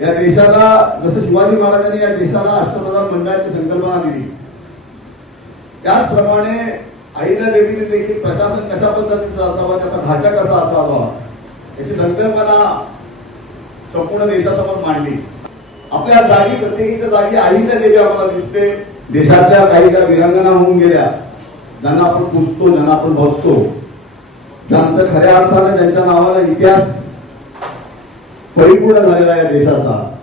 या देशाला जसं शिवाजी महाराजांनी या देशाला अष्टप्रधान मंडळाची संकल्पना दिली. त्याचप्रमाणे आईला देवीने देखील प्रशासन कशा पद्धतीचा असावा त्याचा ढाचा कसा असावा याची संकल्पना संपूर्ण देशासमोर मांडली. आपल्या जागी प्रत्येकीच्या जागी आईला देवी आम्हाला दिसते. देशातल्या काही ज्या विरांगना होऊन गेल्या. ज्यांना आपण पुजतो ज्यांना आपण बसतो. ज्यांचं खऱ्या अर्थानं ज्यांच्या नावाला इतिहास परिपूर्ण झालेला या देशाचा.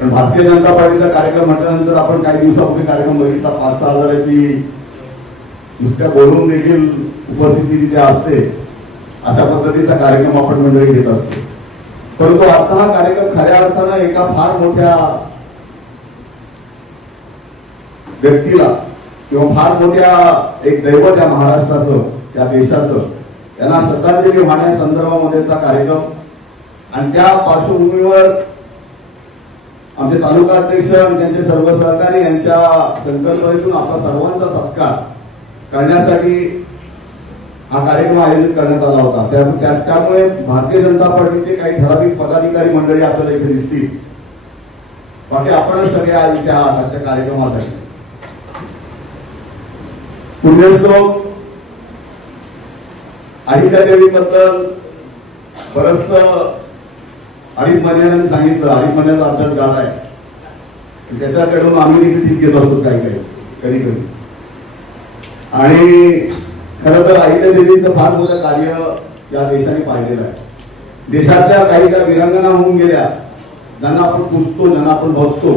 पण भारतीय जनता पार्टीचा कार्यक्रम म्हटल्यानंतर आपण काही दिवसापूर्वी कार्यक्रम बघितला. पाच सहा हजाराची नुसत्या बोलून देखील उपस्थिती तिथे असते. अशा पद्धतीचा कार्यक्रम आपण मंडळी घेत असतो. परंतु आता हा कार्यक्रम खऱ्या अर्थानं एका फार मोठ्या व्यक्तीला किंवा फार मोठ्या एक दैवत या महाराष्ट्राचं त्या देशाचं यांना श्रद्धांजली वाहण्या संदर्भामध्येचा कार्यक्रम आणि त्या पार्श्वभूमीवर आमचे तालुका अध्यक्ष आणि त्यांचे सर्व सहकारी यांच्या संकल्पनेतून आपला सर्वांचा सत्कार करण्यासाठी हा कार्यक्रम आयोजित करण्यात आला होता. त्या- त्यामुळे भारतीय जनता पार्टीचे काही ठराविक पदाधिकारी मंडळी आपल्याला इथे दिसतील. बाकी आपणच सगळे आज इथे आजच्या कार्यक्रमासाठी. पुण्यश्लोक अहिल्यादेवीबद्दल बरस अडीच महिन्यांनी सांगितलं अडीच महिन्याचा अभ्यास झाला आहे. त्याच्याकडून आम्ही देखील ठीक घेत असतो काही काही कधी कधी. आणि खरं तर आईच्या देवीचं फार मोठं कार्य या देशाने पाहिलेलं आहे. देशातल्या काही काही विरांगना होऊन गेल्या. ज्यांना आपण पुजतो ज्यांना आपण बसतो.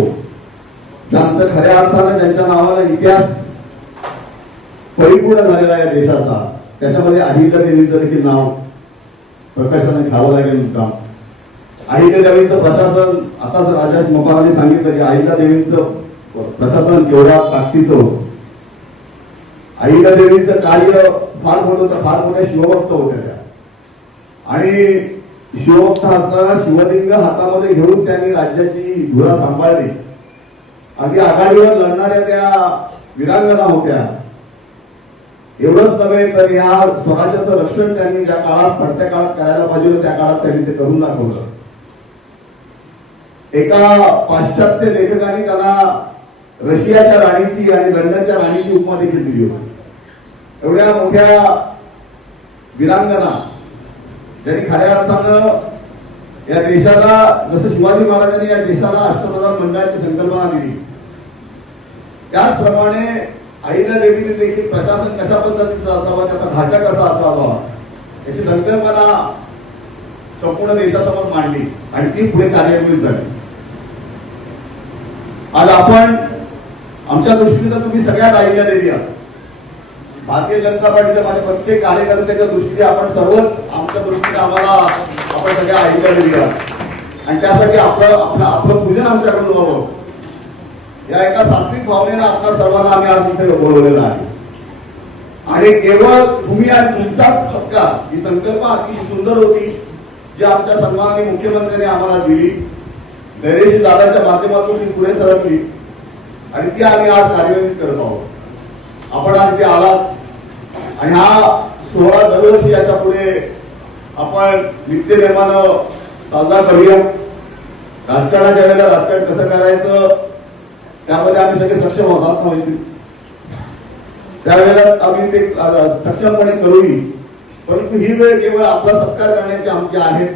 ज्यांचं खऱ्या अर्थानं त्यांच्या नावाला इतिहास परिपूर्ण झालेला आहे या देशाचा. त्याच्यामध्ये अहिल्या देवीचं देखील नाव प्रकाशाने घ्यावं लागेल काम अहिल्या देवींचं प्रशासन आताच राजा मोपालांनी सांगितलं की अहिल्या देवीचं प्रशासन केवढ्या ताकदीचं होतं. अहिल्या देवीचं कार्य फार मोठं होतं फार मोठ्या शिवभक्त होत्या त्या. आणि शिवभक्त असताना शिवलिंग हातामध्ये घेऊन त्यांनी राज्याची धुरा सांभाळली. अगदी आघाडीवर लढणाऱ्या त्या विरांगणा होत्या. एवढंच नव्हे तर या स्वराज्याचं रक्षण त्यांनी ज्या काळात पडत्या काळात करायला पाहिजे त्या काळात त्यांनी ते करून दाखवलं. एका पाश्चात्य लेखकाने त्यांना रशियाच्या राणीची आणि लंडनच्या राणीची उपमा देखील दिली होती. एवढ्या मोठ्या वीरांगना ज्यांनी खऱ्या अर्थानं या देशाला जसं शिवाजी महाराजांनी या देशाला अष्टप्रधान मंडळाची संकल्पना दिली. त्याचप्रमाणे आईला देवीने देखील प्रशासन कशा पद्धतीचं असावं त्याचा ढाचा कसा असावा याची संकल्पना संपूर्ण देशासमोर मांडली आणि ती पुढे कार्यान्वित झाली. आज आपण आमच्या दृष्टीनं तुम्ही सगळ्यात आयडिया देवी भारतीय जनता पार्टीच्या माझ्या प्रत्येक कार्यकर्त्याच्या दृष्टीने आपण सर्वच आमच्या दृष्टीने आम्हाला आपण सगळ्या आयडिया देवी आणि त्यासाठी आपलं आपलं आपलं पूजन आमच्याकडून व्हावं. या एका सात्विक भावनेनं आपल्या सर्वांना आम्ही आज इथे बोलवलेलं आहे. आणि केवळ तुम्ही आणि तुमचाच सत्कार ही संकल्प अतिशय सुंदर होती. जी आमच्या सन्माननीय मुख्यमंत्र्यांनी आम्हाला दिली नरेश दादाच्या माध्यमातून ती पुढे सरकली आणि ती आम्ही आज कार्यान्वित करत आहोत. आपण आज ते आलात आणि हा सोहळा दरवर्षी याच्यापुढे आपण नित्य नेमानं साजरा करूया. राजकारणाच्या वेळेला राजकारण कसं करायचं त्यामध्ये आम्ही सगळे सक्षम होतात माहिती त्यावेळेला आम्ही ते सक्षमपणे करूही परंतु ही वेळ केवळ आपला सत्कार करण्याची आमची आहे.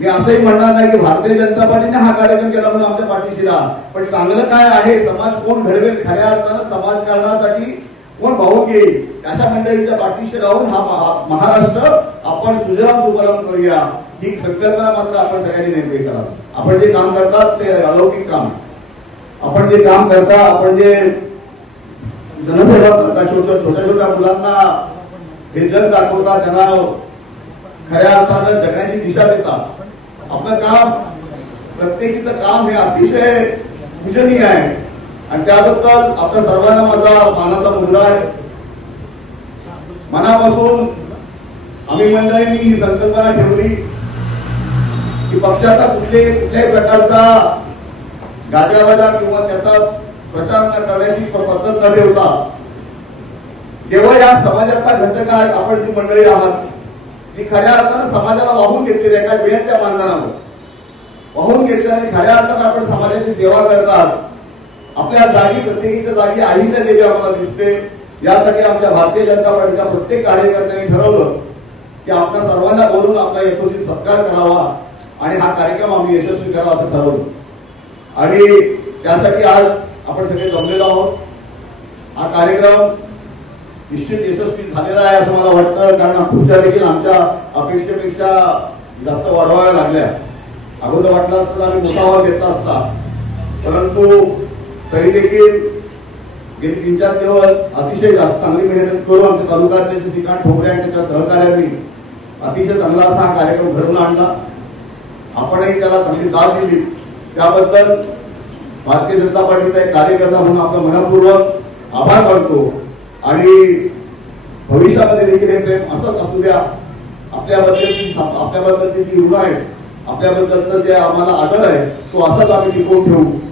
मी असंही म्हणणार नाही की भारतीय जनता पार्टीने हा कार्यक्रम केला म्हणून आमच्या पाठीशी राहा. पण चांगलं काय आहे समाज कोण घडवेल खऱ्या अर्थानं समाजकारणासाठी कोण भाऊ घेईल अशा मंडळींच्या पाठीशी राहून हा महाराष्ट्र आपण सुजलाम सुफलाम करूया. ही संकल्पना मात्र आपण सगळ्यांनी नेमके करा आपण जे काम करतात ते अलौकिक काम. आपण जे काम करता आपण जे जनसेवा करता छोट्या छोट्या छोट्या मुलांना हे जग दाखवता त्यांना खऱ्या अर्थानं जगण्याची दिशा देता. आपलं काम प्रत्येकीचं काम हे अतिशय पूजनीय आहे. आणि त्याबद्दल आपल्या सर्वांना माझा मानाचा मुलगा आहे. मनापासून आम्ही मंडळींनी ही संकल्पना ठेवली की पक्षाचा कुठले कुठल्याही प्रकारचा गाजावाजा किंवा त्याचा प्रचार न करण्याची पद्धत न ठेवता केवळ या समाजातला घटक आहे आपण जी मंडळी आहात जी खऱ्या अर्थानं समाजाला वाहून घेतलेली आहे काय वेळ त्या मानधनावर वाहून घेतल्या आणि खऱ्या अर्थानं आपण समाजाची सेवा करतात आपल्या जागी प्रत्येकीच्या जागी आईला देवी आम्हाला दिसते. यासाठी आमच्या भारतीय जनता पार्टीच्या प्रत्येक कार्यकर्त्यांनी ठरवलं की आपल्या सर्वांना बोलून आपला यथोचित सत्कार करावा आणि हा कार्यक्रम आम्ही यशस्वी करावा असं ठरवलं. आणि त्यासाठी आज आपण सगळे जमलेलो आहोत. हा कार्यक्रम निश्चित यशस्वी झालेला आहे असं मला वाटतं कारण पुढच्या देखील आमच्या अपेक्षेपेक्षा जास्त वाढवाव्या लागल्या. अगोदर वाटलं असतं तर आम्ही मोठा भाग घेतला असता. परंतु तरी देखील गेले तीन चार दिवस अतिशय जास्त चांगली मेहनत करून आमच्या तालुक्यातले श्रीकांत ठोकरे आणि त्याच्या सहकार्यांनी अतिशय चांगला असा हा कार्यक्रम घडवून आणला. आपणही त्याला चांगली दाद दिली. त्याबद्दल भारतीय जनता पार्टीचा एक कार्यकर्ता म्हणून आपला मनपूर्वक आभार मानतो. आणि भविष्यामध्ये देखील हे प्रेम असंच असू द्या. आपल्याबद्दलची आपल्याबद्दलची जी ऋण आहे आपल्याबद्दलचं जे आम्हाला आदर आहे तो असाच आम्ही टिकवून ठेवू.